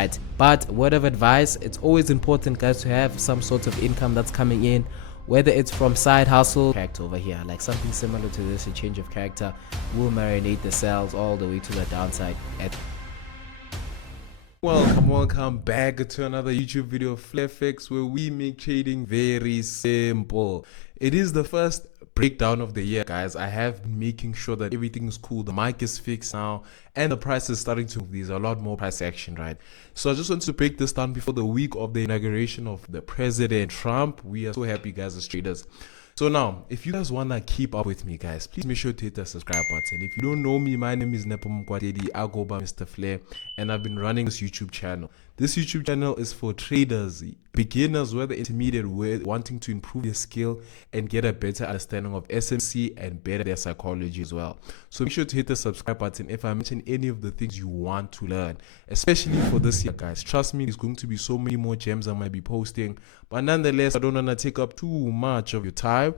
right? But word of advice, it's always important, guys, to have some sort of income that's coming in, whether it's from side hustle character over here, like something similar to this. A change of character will marinate the sales all the way to the downside. Welcome back to another YouTube video of FlareFX, where we make trading very simple. It is the first breakdown of the year, guys. I have been making sure that everything is cool. The mic is fixed now and the price is starting to move. There's a lot more price action, right? So I just want to break this down before the week of the inauguration of the President Trump. We are so happy, guys, as traders. So now, if you guys want to keep up with me, guys, please make sure to hit the subscribe button. If you don't know me, my name is Nepo Mkwatedi. I go by Mr. Flare, and I've been running this YouTube channel. This YouTube channel is for traders, beginners, whether intermediate, wanting to improve their skill and get a better understanding of SMC and better their psychology as well. So make sure to hit the subscribe button if I mention any of the things you want to learn, especially for this year, guys. Trust me, there's going to be so many more gems I might be posting, but nonetheless, I don't want to take up too much of your time.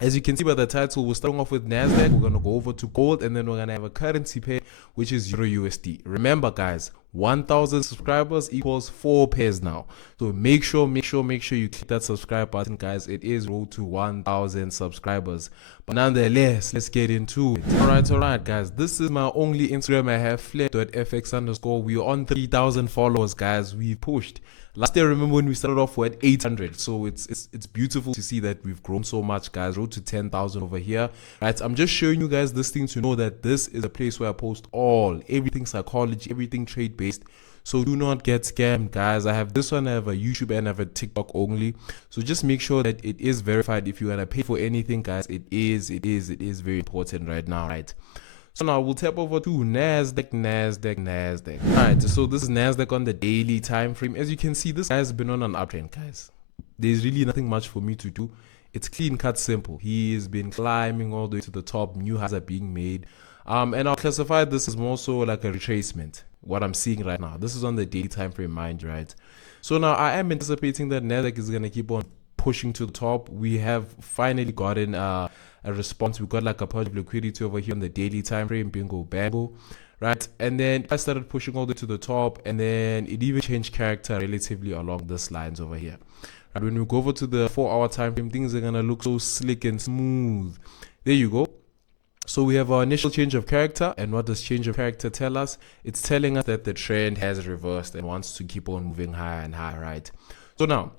As you can see by the title, we're starting off with NASDAQ. We're going to go over to gold, and then we're going to have a currency pair, which is EURUSD. Remember, guys, 1,000 subscribers equals 4 pairs now. So make sure you click that subscribe button, guys. It is road to 1,000 subscribers. But nonetheless, let's get into it. Alright, guys. This is my only Instagram I have, flare.fx_. We're on 3,000 followers, guys. We've pushed. Last year, remember when we started off, we're at 800. So it's beautiful to see that we've grown so much, guys. Road to 10,000 over here. Right, I'm just showing you guys this thing to know that this is a place where I post everything psychology, everything trade based. So do not get scammed, guys. I have this one, I have a YouTube, and I have a TikTok only. So just make sure that it is verified. If you want to pay for anything, guys, it is very important right now, right? So now we'll tap over to NASDAQ. Alright, so this is NASDAQ on the daily time frame. As you can see, this has been on an uptrend, guys. There's really nothing much for me to do. It's clean cut, simple. He has been climbing all the way to the top. New highs are being made. And I'll classify this as more so like a retracement. What I'm seeing right now. This is on the daily time frame, mind, right? So now I am anticipating that NASDAQ is gonna keep on pushing to the top. We have finally gotten a response. We got like a positive liquidity over here on the daily time frame, bingo bango, right? And then I started pushing all the way to the top, and then it even changed character relatively along this lines over here. Right, when we go over to the 4-hour time frame, things are gonna look so slick and smooth. There you go. So we have our initial change of character, and what does change of character tell us? It's telling us that the trend has reversed and wants to keep on moving higher and higher, right? So now,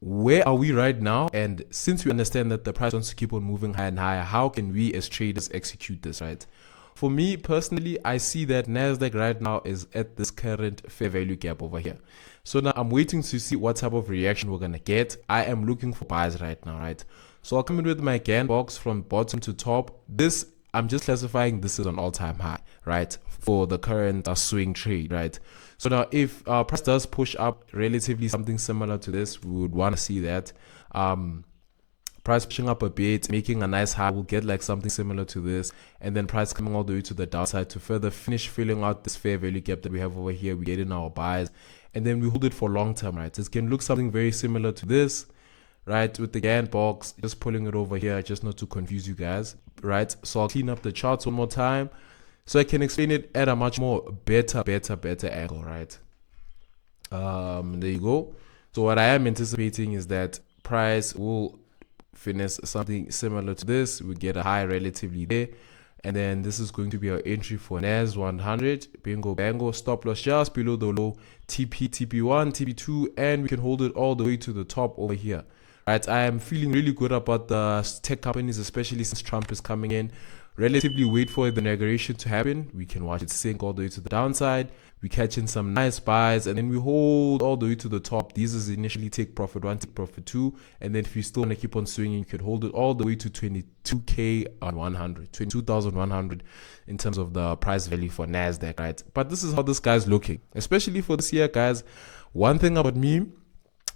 where are we right now? And since we understand that the price wants to keep on moving higher and higher, how can we as traders execute this, right? For me personally, I see that NASDAQ right now is at this current fair value gap over here. So now I'm waiting to see what type of reaction we're gonna get. I am looking for buys right now, right? So I'll come in with my GAN box from bottom to top. This, I'm just classifying this as an all-time high, right? For the current swing trade, right? So now if price does push up relatively something similar to this, we would want to see that. Price pushing up a bit, making a nice high, we'll get like something similar to this. And then price coming all the way to the downside to further finish filling out this fair value gap that we have over here. We get in our buys, and then we hold it for long term, right? This can look something very similar to this, right? With the GAN box, just pulling it over here, just not to confuse you guys, right? So I'll clean up the charts one more time, so I can explain it at a much more better angle, right? There you go. So what I am anticipating is that price will finish something similar to this. We get a high relatively there, and then this is going to be our entry for NAS 100. Bingo bango. Stop loss just below the low. TP, TP1, TP2, and we can hold it all the way to the top over here. Right, I am feeling really good about the tech companies, especially since Trump is coming in. Relatively wait for the inauguration to happen. We can watch it sink all the way to the downside. We catch in some nice buys, and then we hold all the way to the top. These is initially take profit 1, take profit 2, and then if you still want to keep on swinging, you could hold it all the way to 22K on 100, 22,100 in terms of the price value for NASDAQ, right? But this is how this guy's looking, especially for this year, guys. One thing about me,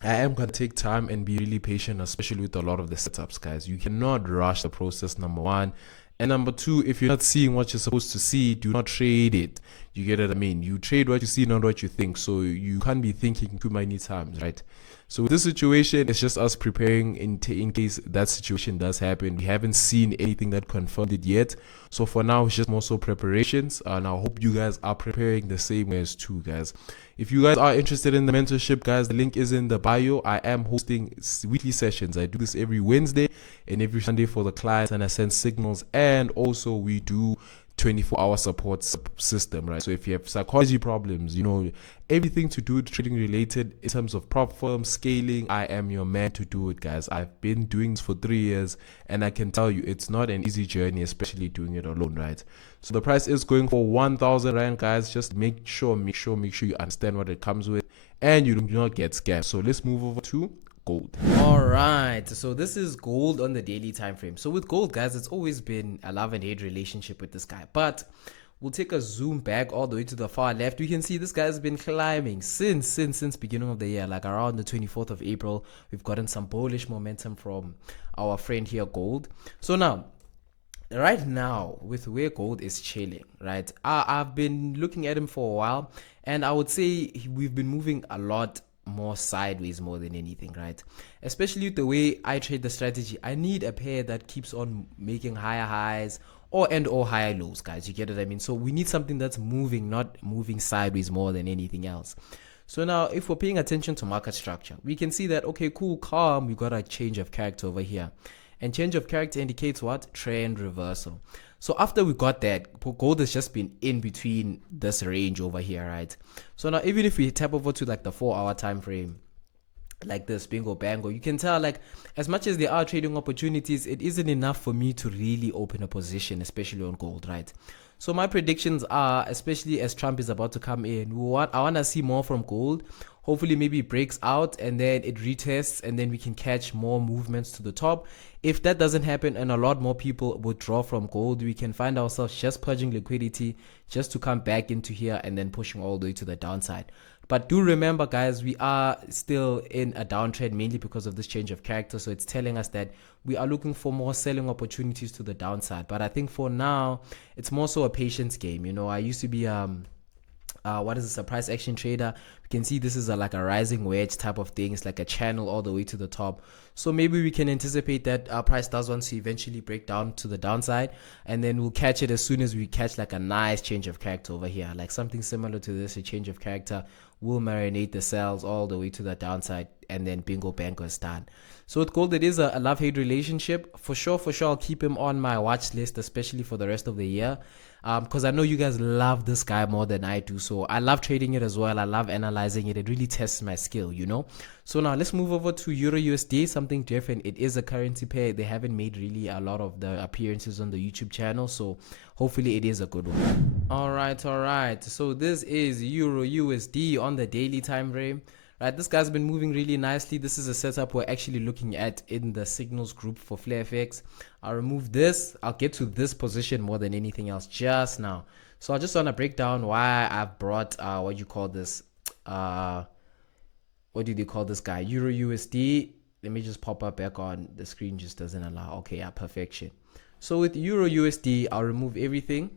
I am going to take time and be really patient, especially with a lot of the setups, guys. You cannot rush the process, number one. And number two, if you're not seeing what you're supposed to see, do not trade it. You get what I mean? You trade what you see, not what you think. So you can't be thinking too many times, right? So with this situation, it's just us preparing in case that situation does happen. We haven't seen anything that confirmed it yet. So for now, it's just more so preparations. And I hope you guys are preparing the same way as too, guys. If you guys are interested in the mentorship, guys, the link is in the bio. I am hosting weekly sessions. I do this every Wednesday and every Sunday for the clients, and I send signals, and also we do 24-hour support system, right? So if you have psychology problems, you know, everything to do with trading related in terms of prop firm scaling, I am your man to do it, guys. I've been doing this for 3 years, and I can tell you it's not an easy journey, especially doing it alone, right? So the price is going for 1,000 rand, guys. Just make sure you understand what it comes with, and you do not get scammed. So let's move over to gold. All right, so this is gold on the daily time frame. So with gold, guys, it's always been a love and hate relationship with this guy, but we'll take a zoom back all the way to the far left. We can see this guy has been climbing since beginning of the year, like around the 24th of April. We've gotten some bullish momentum from our friend here, gold. So now, right now, with where gold is chilling, right, I've been looking at him for a while, and I would say we've been moving a lot more sideways more than anything, right? Especially with the way I trade the strategy, I need a pair that keeps on making higher highs or higher lows, guys. You get what I mean? So we need something that's moving, not moving sideways more than anything else. So now, if we're paying attention to market structure, we can see that, okay, cool, calm, we got a change of character over here. And change of character indicates what? Trend reversal. So after we got that, gold has just been in between this range over here, right? So now, even if we tap over to like the 4-hour time frame, like this, bingo bango, you can tell, like, as much as there are trading opportunities, it isn't enough for me to really open a position, especially on gold, right? So my predictions are, especially as Trump is about to come in, I want to see more from gold. Hopefully maybe it breaks out and then it retests, and then we can catch more movements to the top. If that doesn't happen and a lot more people withdraw from gold, we can find ourselves just purging liquidity just to come back into here and then pushing all the way to the downside. But do remember, guys, we are still in a downtrend, mainly because of this change of character. So it's telling us that we are looking for more selling opportunities to the downside. But I think for now, it's more so a patience game. You know, I used to be what is this, a price action trader. We can see this is like a rising wedge type of thing. It's like a channel all the way to the top. So maybe we can anticipate that our price does want to eventually break down to the downside, and then we'll catch it as soon as we catch like a nice change of character over here, like something similar to this. A change of character will marinate the cells all the way to the downside, and then bingo bango is done. So with gold, it is a love-hate relationship. For sure, I'll keep him on my watch list, especially for the rest of the year. Because I know you guys love this guy more than I do. So I love trading it as well. I love analyzing it. It really tests my skill, you know. So now let's move over to EURUSD, something different. It is a currency pair. They haven't made really a lot of the appearances on the YouTube channel. So hopefully it is a good one. All right. So this is EURUSD on the daily time frame. Right, this guy's been moving really nicely. This is a setup we're actually looking at in the signals group for FlareFX. I'll remove this. I'll get to this position more than anything else just now. So I just want to break down why I've brought what you call this. What do they call this guy? EURUSD. Let me just pop up back on the screen. Just doesn't allow. Okay, yeah, perfection. So with EURUSD, I'll remove everything.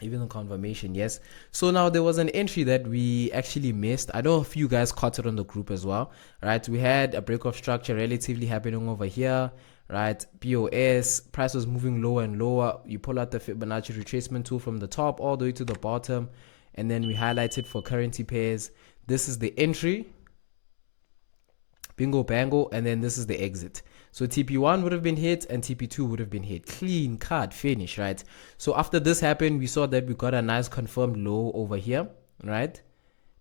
Even the confirmation, yes. So now there was an entry that we actually missed. I know a few guys caught it on the group as well, right? We had a break of structure relatively happening over here, right? POS, price was moving lower and lower. You pull out the Fibonacci retracement tool from the top all the way to the bottom, and then we highlight it for currency pairs. This is the entry, bingo bango, and then this is the exit. So TP1 would have been hit and TP2 would have been hit. Clean cut finish, right? So after this happened, we saw that we got a nice confirmed low over here, right?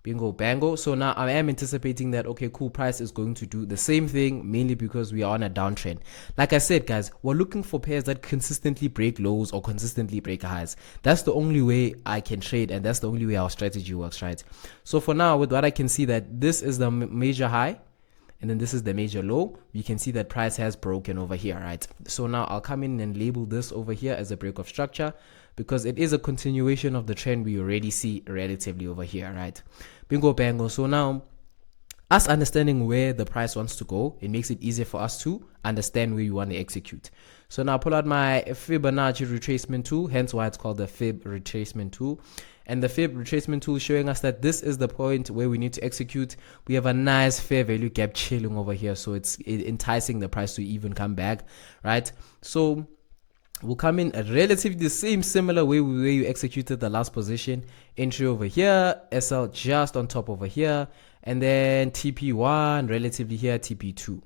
Bingo bango. So now I am anticipating that, okay, cool, price is going to do the same thing, mainly because we are on a downtrend. Like I said, guys, we're looking for pairs that consistently break lows or consistently break highs. That's the only way I can trade, and that's the only way our strategy works, right? So for now, with what I can see, that this is the major high, and then this is the major low. You can see that price has broken over here, right? So now I'll come in and label this over here as a break of structure, because it is a continuation of the trend we already see relatively over here, right? Bingo bango. So now, us understanding where the price wants to go, it makes it easier for us to understand where you want to execute. So now I pull out my Fibonacci retracement tool, hence why it's called the Fib retracement tool. And the Fib retracement tool is showing us that this is the point where we need to execute. We have a nice fair value gap chilling over here, so it's enticing the price to even come back, right? So will come in a relatively the same similar way where you executed the last position. Entry over here, SL just on top over here, and then TP1 relatively here, TP2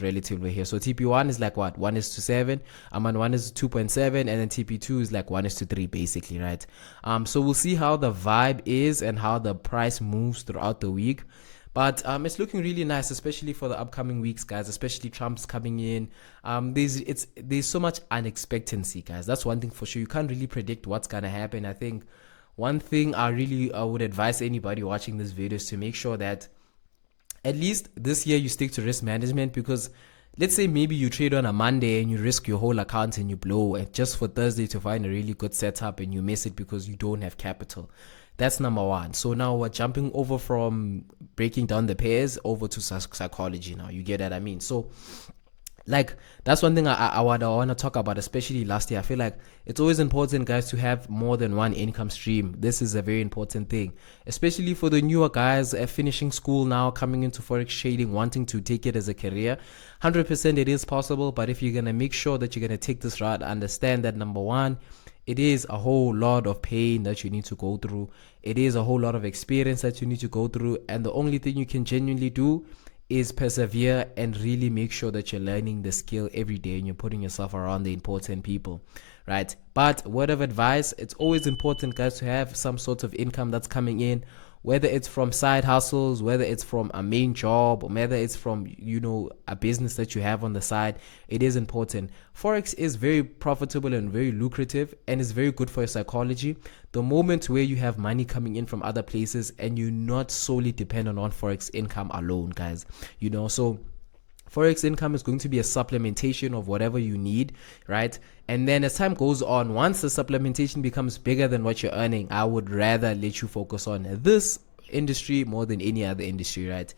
relatively here. So TP1 is like what, 1:7, and 1:2.7, and then TP2 is like 1:3 basically, right? So we'll see how the vibe is and how the price moves throughout the week. But it's looking really nice, especially for the upcoming weeks, guys. Especially Trump's coming in. There's so much unexpectancy, guys. That's one thing for sure. You can't really predict what's gonna happen. I think one thing I would advise anybody watching this video is to make sure that at least this year you stick to risk management, because let's say maybe you trade on a Monday and you risk your whole account and you blow, and just for Thursday to find a really good setup and you miss it because you don't have capital. That's number one. So now we're jumping over from breaking down the pairs over to psychology now. You get what I mean? So like that's one thing I want to talk about, especially last year. I feel like it's always important, guys, to have more than one income stream. This is a very important thing, especially for the newer guys finishing school now, coming into forex trading, wanting to take it as a career. 100% it is possible, but if you're going to make sure that you're going to take this route, understand that number one, it is a whole lot of pain that you need to go through. It is a whole lot of experience that you need to go through, and the only thing you can genuinely do is persevere and really make sure that you're learning the skill every day and you're putting yourself around the important people, right? But word of advice, it's always important, guys, to have some sort of income that's coming in, whether it's from side hustles, whether it's from a main job, or whether it's from, you know, a business that you have on the side. It is important. Forex is very profitable and very lucrative, and is very good for your psychology. The moment where you have money coming in from other places and you're not solely dependent on Forex income alone, guys, you know, so Forex income is going to be a supplementation of whatever you need, right? And then as time goes on, once the supplementation becomes bigger than what you're earning, I would rather let you focus on this industry more than any other industry, right?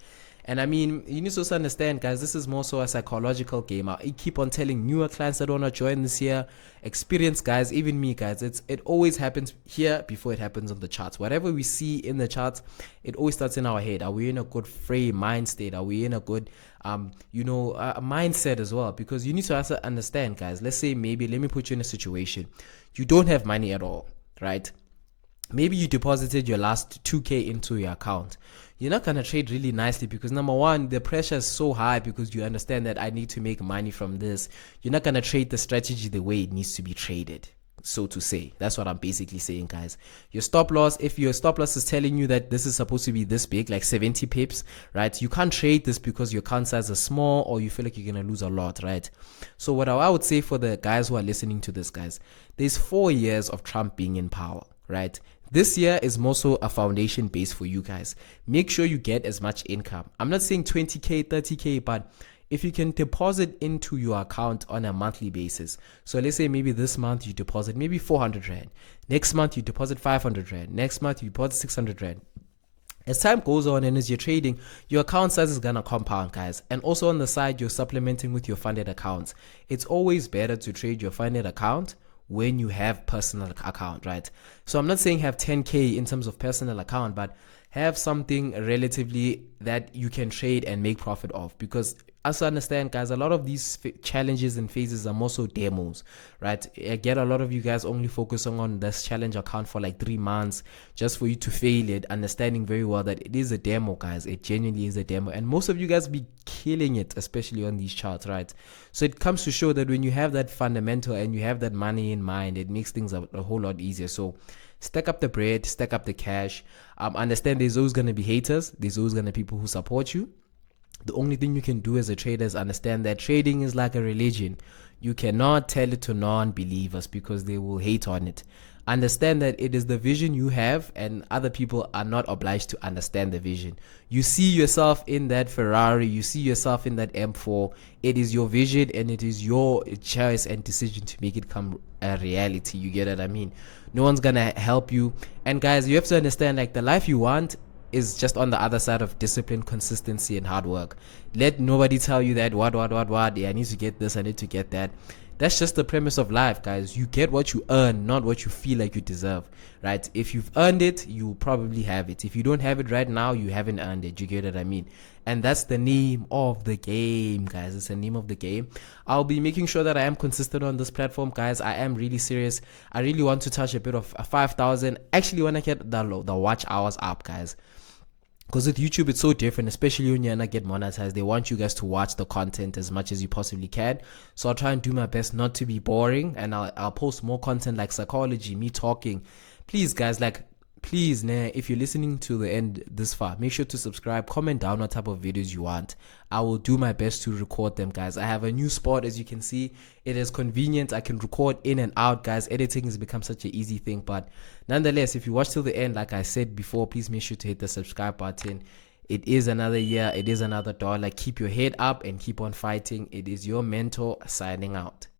And I mean, you need to also understand, guys, this is more so a psychological game. I keep on telling newer clients that want to join this year, experienced guys, even me, guys, it always happens here before it happens on the charts. Whatever we see in the charts, it always starts in our head. Are we in a good frame mind state? Are we in a good mindset as well? Because you need to also understand, guys, let's say maybe, let me put you in a situation. You don't have money at all, right? Maybe you deposited your last 2K into your account. You're not going to trade really nicely because number one, the pressure is so high because you understand that I need to make money from this. You're not going to trade the strategy the way it needs to be traded, so to say. That's what I'm basically saying, guys. Your stop loss, if your stop loss is telling you that this is supposed to be this big, like 70 pips, right? You can't trade this because your account size is small or you feel like you're going to lose a lot, right? So what I would say for the guys who are listening to this, guys, there's 4 years of Trump being in power, right? This year is more so a foundation base for you guys. Make sure you get as much income. I'm not saying 20K, 30K, but if you can deposit into your account on a monthly basis. So let's say maybe this month you deposit maybe 400 Rand. Next month you deposit 500 Rand. Next month you deposit 600 Rand. As time goes on and as you're trading, your account size is going to compound, guys. And also on the side, you're supplementing with your funded accounts. It's always better to trade your funded account when you have personal account, right? So I'm not saying have 10K in terms of personal account, but have something relatively that you can trade and make profit of, because as I understand, guys, a lot of these challenges and phases are more so demos, right? I get a lot of you guys only focusing on this challenge account for like 3 months just for you to fail it, understanding very well that it is a demo, guys. It genuinely is a demo, and most of you guys be killing it, especially on these charts, right? So it comes to show that when you have that fundamental and you have that money in mind, it makes things a whole lot easier. So stack up the bread, stack up the cash. Understand there's always going to be haters. There's always going to be people who support you. The only thing you can do as a trader is understand that trading is like a religion. You cannot tell it to non-believers because they will hate on it. Understand that it is the vision you have, and other people are not obliged to understand the vision. You see yourself in that Ferrari, you see yourself in that M4. It is your vision and it is your choice and decision to make it come a reality. You get what I mean? No one's gonna help you. And guys, you have to understand, like, the life you want is just on the other side of discipline, consistency, and hard work. Let nobody tell you that yeah, I need to get this, I need to get that. that's just the premise of life, guys. You get what you earn, not what you feel like you deserve, right? If you've earned it, you probably have it. If you don't have it right now, you haven't earned it. You get what I mean? And that's the name of the game, guys. It's the name of the game. I'll be making sure that I am consistent on this platform, guys. I am really serious. I really want to touch a bit of 5,000. Actually, when I get the watch hours up, guys. Because with YouTube, it's so different, especially when you're gonna get monetized. They want you guys to watch the content as much as you possibly can. So I'll try and do my best not to be boring, and I'll post more content like psychology, me talking. Please, guys, like, please, if you're listening to the end this far, make sure to subscribe, comment down what type of videos you want. I will do my best to record them, guys. I have a new spot, as you can see. It is convenient. I can record in and out, guys. Editing has become such an easy thing, but nonetheless, if you watch till the end, like I said before, please make sure to hit the subscribe button. It is another year. It is another dollar. Keep your head up and keep on fighting. It is your mentor signing out.